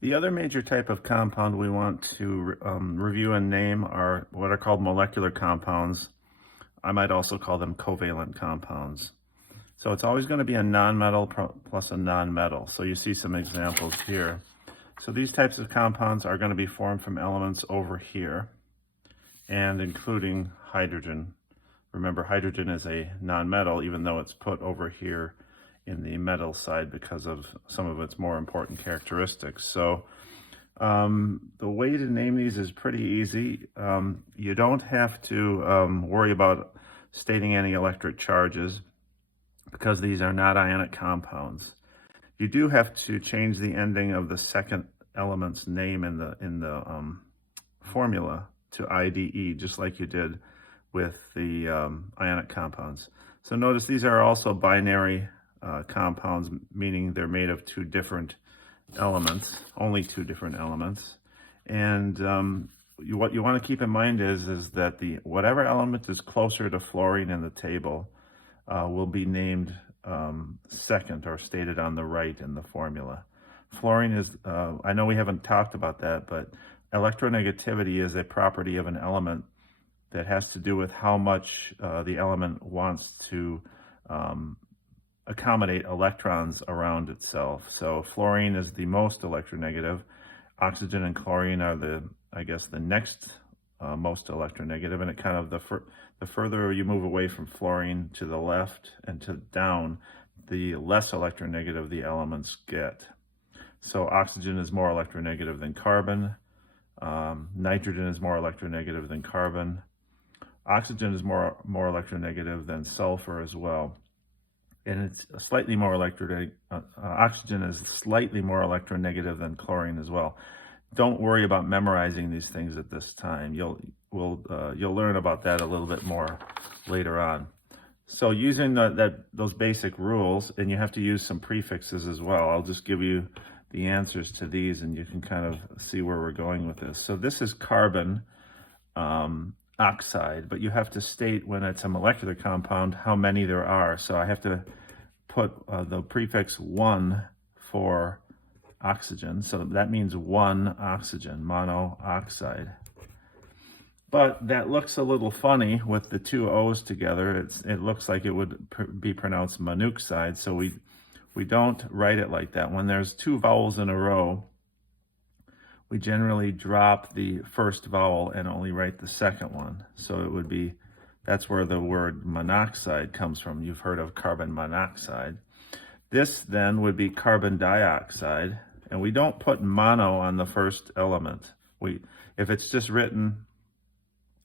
The other major type of compound we want to review and name are what are called molecular compounds. I might also call them covalent compounds. So it's always going to be a nonmetal plus a nonmetal. So you see some examples here. So these types of compounds are going to be formed from elements over here, and including hydrogen. Remember, hydrogen is a nonmetal, even though it's put over here in the metal side because of some of its more important characteristics. So the way to name these is pretty easy. You don't have to worry about stating any electric charges because these are not ionic compounds. You do have to change the ending of the second element's name in the formula to IDE, just like you did with the ionic compounds. So notice these are also binary compounds, meaning they're made of two different elements, only two different elements. And what you want to keep in mind is that whatever element is closer to fluorine in the table will be named second or stated on the right in the formula. Fluorine is, I know we haven't talked about that, but electronegativity is a property of an element that has to do with how much the element wants to accommodate electrons around itself. So fluorine is the most electronegative. Oxygen and chlorine are the next most electronegative, and it kind of the further you move away from fluorine to the left and to down, the less electronegative the elements get. So oxygen is more electronegative than carbon. Nitrogen is more electronegative than carbon. Oxygen is more electronegative than sulfur as well. And it's slightly more oxygen is slightly more electronegative than chlorine as well. Don't worry about memorizing these things at this time. You'll learn about that a little bit more later on. So using those basic rules, and you have to use some prefixes as well. I'll just give you the answers to these, and you can kind of see where we're going with this. So this is carbon oxide, but you have to state when it's a molecular compound how many there are. So I have to put the prefix 1 for oxygen. So that means 1 oxygen, monoxide. But that looks a little funny with the two O's together. It looks like it would be pronounced monoxide. So we don't write it like that. When there's two vowels in a row, we generally drop the first vowel and only write the second one. So it would be, that's where the word monoxide comes from. You've heard of carbon monoxide. This then would be carbon dioxide, and we don't put mono on the first element. If it's just written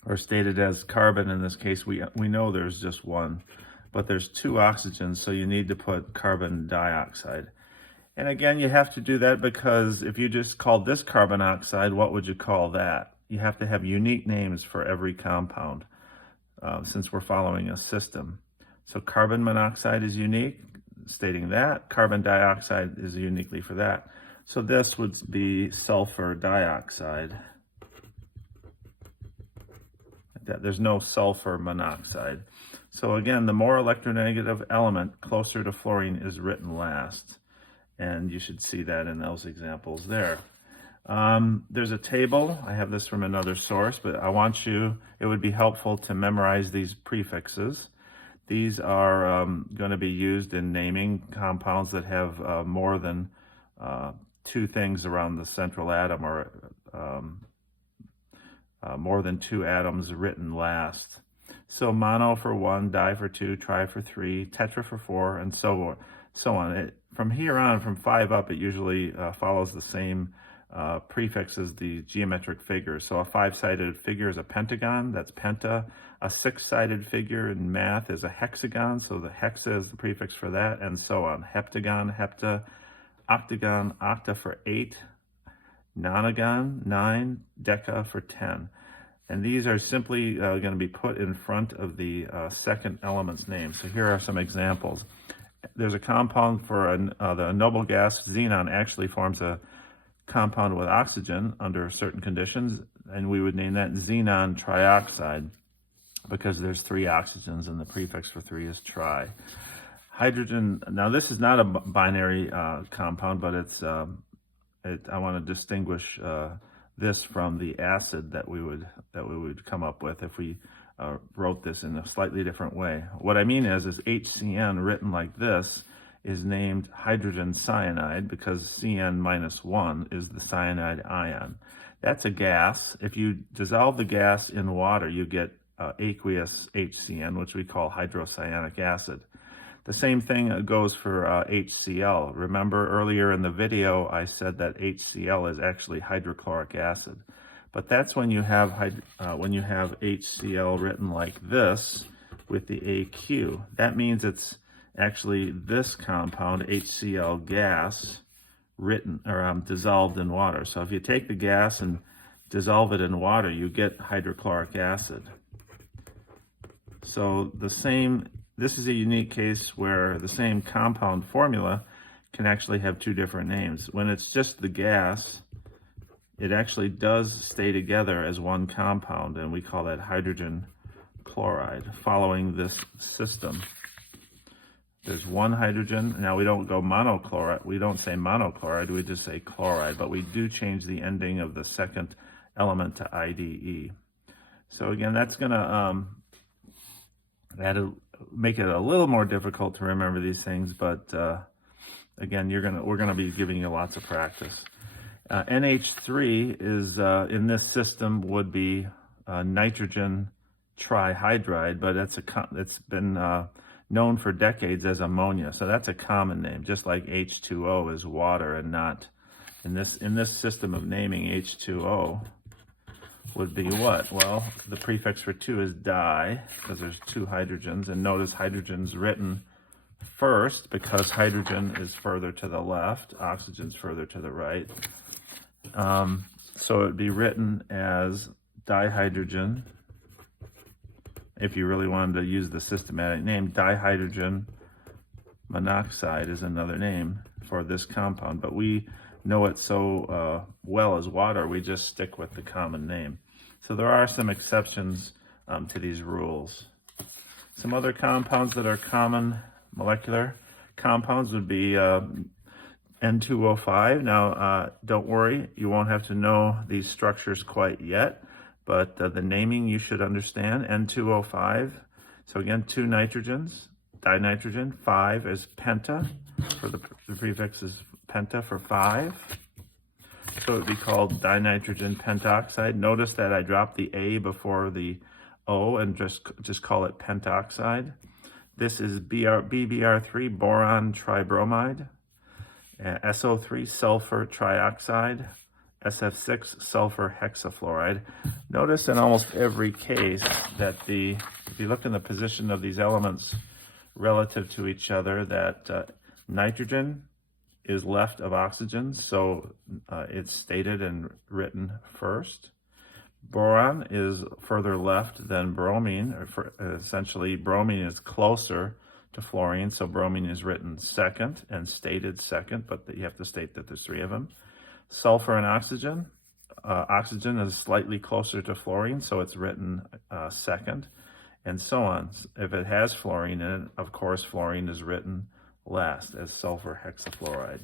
or stated as carbon in this case, we know there's just one, but there's two oxygens, so you need to put carbon dioxide. And again, you have to do that because if you just called this carbon oxide, what would you call that? You have to have unique names for every compound since we're following a system. So carbon monoxide is unique, stating that. Carbon dioxide is uniquely for that. So this would be sulfur dioxide. There's no sulfur monoxide. So again, the more electronegative element closer to fluorine is written last. And you should see that in those examples there. There's a table. I have this from another source, but it would be helpful to memorize these prefixes. These are going to be used in naming compounds that have more than two things around the central atom, or more than two atoms written last. So mono for 1, di for 2, tri for 3, tetra for 4, and so on. From here on, from 5 up, it usually follows the same prefix as the geometric figure. So a 5-sided figure is a pentagon, that's penta. A 6-sided figure in math is a hexagon, so the hexa is the prefix for that, and so on. Heptagon, hepta, octagon, octa for 8, nonagon, 9, deca for 10. And these are simply going to be put in front of the second element's name. So here are some examples. There's a compound for the noble gas xenon actually forms a compound with oxygen under certain conditions, and we would name that xenon trioxide because there's 3 oxygens and the prefix for 3 is tri. Hydrogen, now this is not a binary compound, but it's I want to distinguish this from the acid that we would come up with if we wrote this in a slightly different way. What I mean is HCN written like this is named hydrogen cyanide because CN-1 is the cyanide ion. That's a gas. If you dissolve the gas in water, you get aqueous HCN, which we call hydrocyanic acid. The same thing goes for HCl. Remember earlier in the video, I said that HCl is actually hydrochloric acid. But that's when you have HCl written like this with the AQ. That means it's actually this compound, HCl gas, written or dissolved in water. So if you take the gas and dissolve it in water, you get hydrochloric acid. So this is a unique case where the same compound formula can actually have two different names. When it's just the gas, it actually does stay together as one compound, and we call that hydrogen chloride, following this system. There's one hydrogen. Now we don't go monochloride. We don't say monochloride. We just say chloride, but we do change the ending of the second element to IDE. So again, that's going to make it a little more difficult to remember these things, but again, we're gonna be giving you lots of practice. NH3 is in this system would be nitrogen trihydride, but it's been known for decades as ammonia, so that's a common name, just like H2O is water and not in this system of naming. H2O would be what? Well, the prefix for 2 is di, because there's 2 hydrogens, and notice hydrogen's written first because hydrogen is further to the left, oxygen's further to the right. So it would be written as dihydrogen. If you really wanted to use the systematic name, dihydrogen monoxide is another name for this compound, but we know it so well as water, we just stick with the common name. So there are some exceptions to these rules. Some other compounds that are common molecular compounds would be N2O5. Now, don't worry, you won't have to know these structures quite yet, but the naming you should understand. N2O5, so again, 2 nitrogens, dinitrogen. 5 is penta, for the prefix is penta for 5. So it would be called dinitrogen pentoxide. Notice that I dropped the A before the O and just call it pentoxide. This is BBr3, boron tribromide. SO3, sulfur trioxide. SF6, sulfur hexafluoride. Notice in almost every case that if you look in the position of these elements relative to each other, that nitrogen is left of oxygen, so it's stated and written first. Boron is further left than bromine, essentially bromine is closer to fluorine, so bromine is written second and stated second, but you have to state that there's 3 of them. Sulfur and oxygen. Oxygen is slightly closer to fluorine, so it's written second, and so on. If it has fluorine in it, of course, fluorine is written last as sulfur hexafluoride.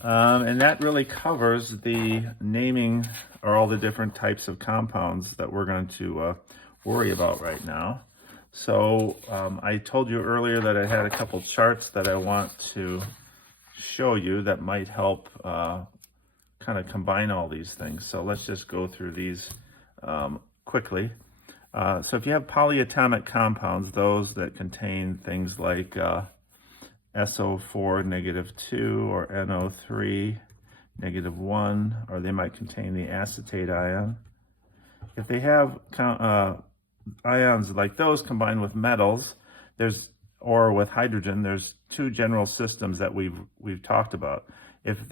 And that really covers the naming or all the different types of compounds that we're going to worry about right now. So I told you earlier that I had a couple charts that I want to show you that might help kind of combine all these things. So let's just go through these quickly. So if you have polyatomic compounds, those that contain things like SO4 -2 or NO3 -1, or they might contain the acetate ion. If they have ions like those combined with metals, or with hydrogen, there's 2 general systems that we've talked about. If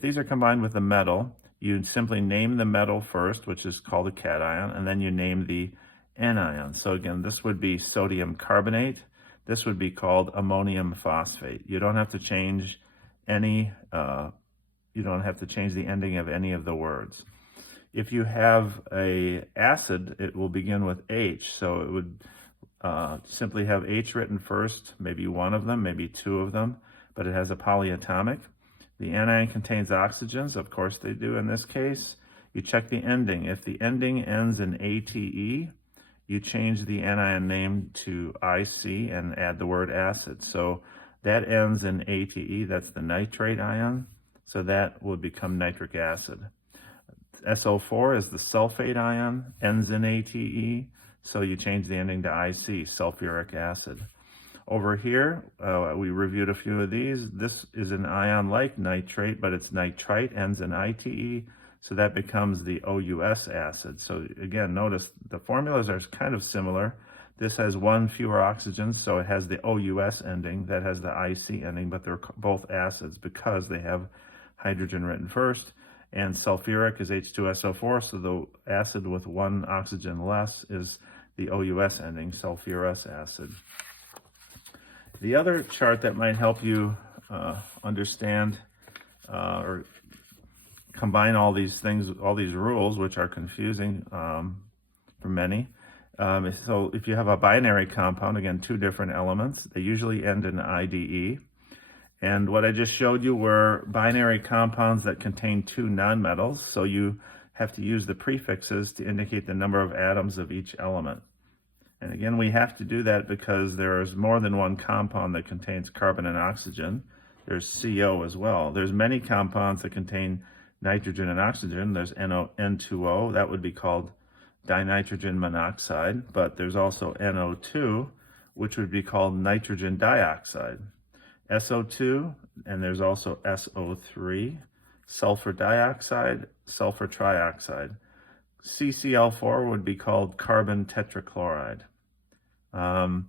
these are combined with a metal, you simply name the metal first, which is called a cation, and then you name the anion. So again, this would be sodium carbonate. This would be called ammonium phosphate. You don't have to change you don't have to change the ending of any of the words. If you have a acid, it will begin with H. So it would simply have H written first, maybe 1 of them, maybe 2 of them, but it has a polyatomic. The anion contains oxygens, of course they do in this case. You check the ending. If the ending ends in ATE, you change the anion name to IC and add the word acid. So that ends in ATE, that's the nitrate ion. So that would become nitric acid. SO4 is the sulfate ion, ends in ATE. So you change the ending to IC, sulfuric acid. Over here, we reviewed a few of these. This is an ion like nitrate, but it's nitrite, ends in ITE. So that becomes the OUS acid. So again, notice the formulas are kind of similar. This has one fewer oxygens, so it has the OUS ending. That has the IC ending, but they're both acids because they have hydrogen written first. And sulfuric is H2SO4, so the acid with one oxygen less is the OUS ending, sulfurous acid. The other chart that might help you understand or combine all these things, all these rules, which are confusing for many. So if you have a binary compound, again, two different elements, they usually end in IDE. And what I just showed you were binary compounds that contain two nonmetals. So you have to use the prefixes to indicate the number of atoms of each element. And again, we have to do that because there is more than one compound that contains carbon and oxygen. There's CO as well. There's many compounds that contain nitrogen and oxygen. There's N2O, that would be called dinitrogen monoxide, but there's also NO2, which would be called nitrogen dioxide. SO2, and there's also SO3, sulfur dioxide, sulfur trioxide. CCl4 would be called carbon tetrachloride. And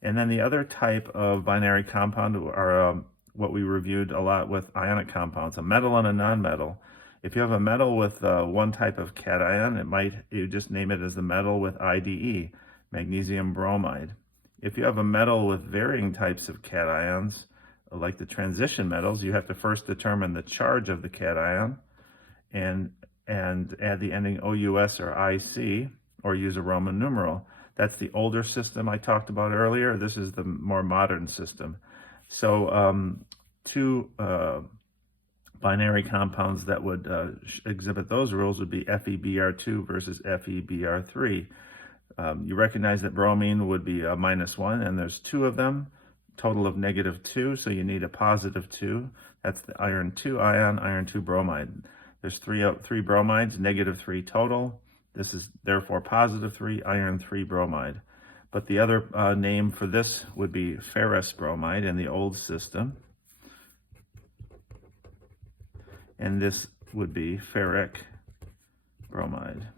then the other type of binary compound are what we reviewed a lot with ionic compounds, a metal and a nonmetal. If you have a metal with one type of cation, you just name it as the metal with IDE, magnesium bromide. If you have a metal with varying types of cations, like the transition metals, you have to first determine the charge of the cation and add the ending OUS or IC, or use a Roman numeral. That's the older system I talked about earlier. This is the more modern system. So two binary compounds that would exhibit those rules would be FeBr2 versus FeBr3. You recognize that bromine would be a -1, and there's two of them, total of -2, so you need a +2. That's the iron 2 ion, iron 2 bromide. There's three bromides, -3 total. This is therefore +3, iron 3 bromide. But the other name for this would be ferrous bromide in the old system. And this would be ferric bromide.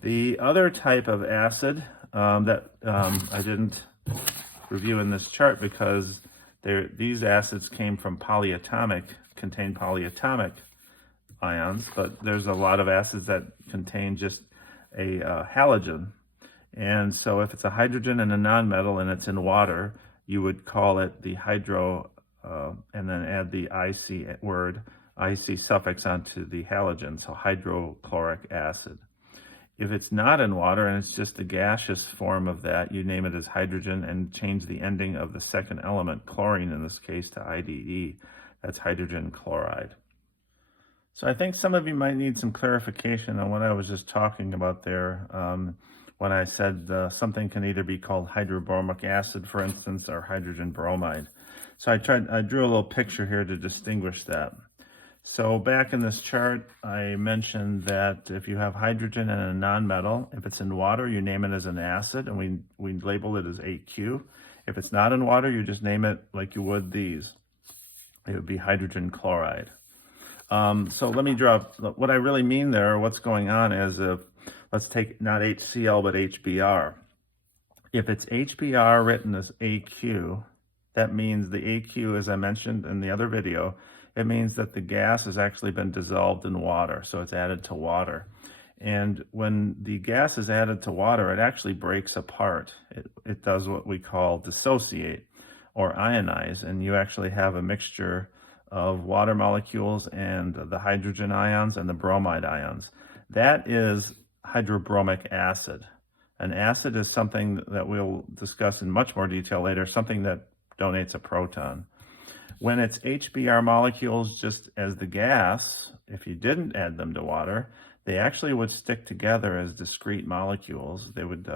The other type of acid that I didn't review in this chart because these acids came from contain polyatomic ions, but there's a lot of acids that contain just a halogen. And so if it's a hydrogen and a nonmetal and it's in water, you would call it the hydro, and then add the IC suffix onto the halogen, so hydrochloric acid. If it's not in water and it's just a gaseous form of that, you name it as hydrogen and change the ending of the second element, chlorine in this case, to IDE. That's hydrogen chloride. So I think some of you might need some clarification on what I was just talking about there when I said something can either be called hydrobromic acid, for instance, or hydrogen bromide. So I drew a little picture here to distinguish that. So back in this chart, I mentioned that if you have hydrogen and a nonmetal, if it's in water, you name it as an acid, and we label it as AQ. If it's not in water, you just name it like you would these. It would be hydrogen chloride. So let me draw, what I really mean there, what's going on is, let's take not HCl, but HBr. If it's HBr written as AQ, that means the AQ, as I mentioned in the other video, it means that the gas has actually been dissolved in water, so it's added to water. And when the gas is added to water, it actually breaks apart. It does what we call dissociate or ionize, and you actually have a mixture of water molecules and the hydrogen ions and the bromide ions. That is hydrobromic acid. An acid is something that we'll discuss in much more detail later, something that donates a proton. When it's HBr molecules just as the gas, if you didn't add them to water, they actually would stick together as discrete molecules. They would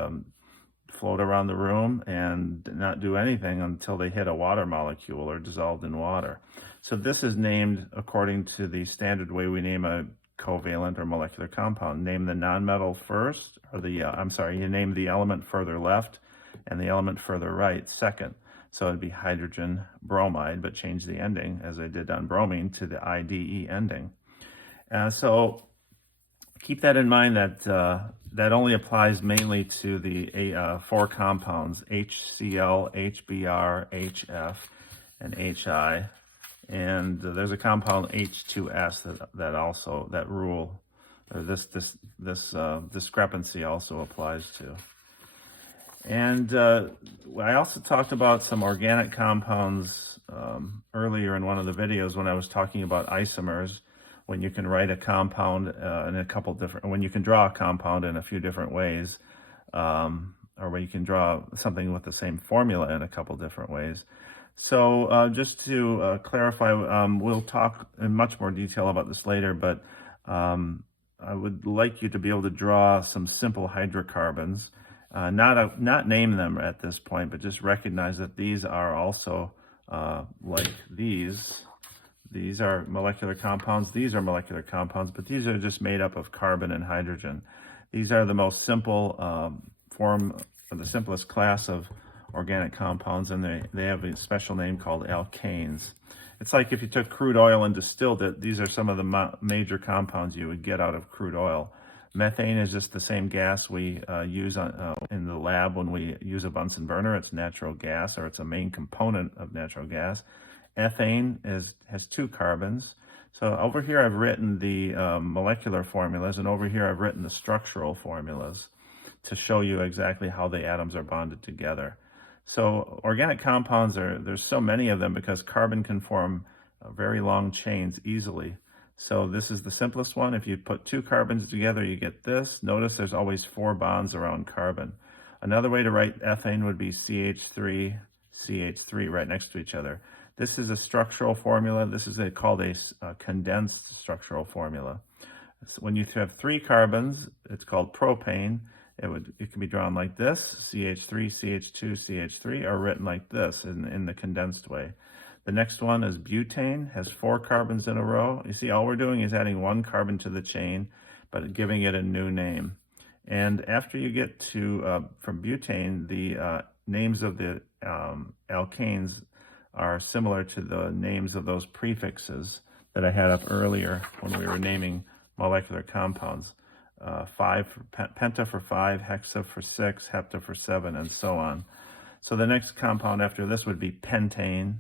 float around the room and not do anything until they hit a water molecule or dissolved in water. So this is named according to the standard way we name a covalent or molecular compound. Name the nonmetal first, or you name the element further left and the element further right second. So it'd be hydrogen bromide, but change the ending, as I did on bromine, to the IDE ending. So keep that in mind, that that only applies mainly to the 4 compounds, HCl, HBr, HF, and HI. And there's a compound H2S that rule, or this discrepancy also applies to. And I also talked about some organic compounds earlier in one of the videos when I was talking about isomers, when you can write a compound when you can draw a compound in a few different ways, or when you can draw something with the same formula in a couple different ways. So just to clarify, we'll talk in much more detail about this later, but I would like you to be able to draw some simple hydrocarbons. Not name them at this point, but just recognize that these are also like these. These are molecular compounds. These are molecular compounds, but these are just made up of carbon and hydrogen. These are the most simple form, or the simplest class of organic compounds, and they have a special name called alkanes. It's like if you took crude oil and distilled it, these are some of the major compounds you would get out of crude oil. Methane is just the same gas we use in the lab when we use a Bunsen burner. It's natural gas, or it's a main component of natural gas. Ethane has 2 carbons. So over here I've written the molecular formulas, and over here I've written the structural formulas to show you exactly how the atoms are bonded together. So organic compounds, there's so many of them because carbon can form very long chains easily. So this is the simplest one. If you put 2 carbons together, you get this. Notice there's always 4 bonds around carbon. Another way to write ethane would be CH3, CH3 right next to each other. This is a structural formula. This is called a condensed structural formula. So when you have 3 carbons, it's called propane. It can be drawn like this, CH3, CH2, CH3, or written like this in the condensed way. The next one is butane, has 4 carbons in a row. You see, all we're doing is adding 1 carbon to the chain, but giving it a new name. And after you get to, from butane, the names of the alkanes are similar to the names of those prefixes that I had up earlier when we were naming molecular compounds. 5 for penta for 5, hexa for 6, hepta for 7, and so on. So the next compound after this would be pentane,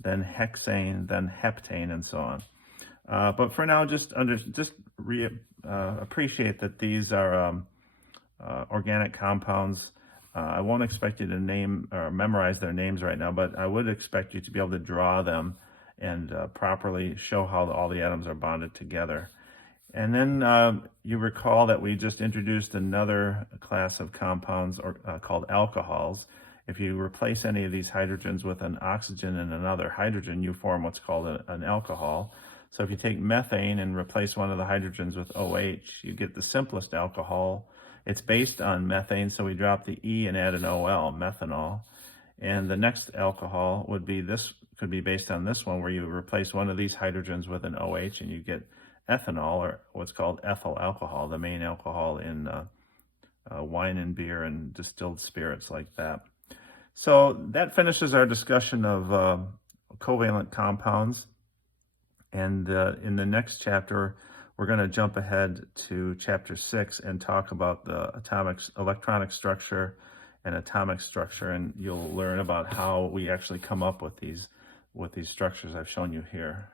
then hexane, then heptane, and so on. But for now, appreciate that these are organic compounds. I won't expect you to name or memorize their names right now, but I would expect you to be able to draw them and properly show how all the atoms are bonded together. And then you recall that we just introduced another class of compounds called alcohols. If you replace any of these hydrogens with an oxygen and another hydrogen, you form what's called an alcohol. So if you take methane and replace one of the hydrogens with OH, you get the simplest alcohol. It's based on methane, so we drop the E and add an OL, methanol. And the next alcohol could be based on this one, where you replace one of these hydrogens with an OH and you get ethanol, or what's called ethyl alcohol, the main alcohol in wine and beer and distilled spirits like that. So that finishes our discussion of covalent compounds. And in the next chapter, we're going to jump ahead to chapter 6 and talk about the electronic structure and atomic structure, and you'll learn about how we actually come up with these structures I've shown you here.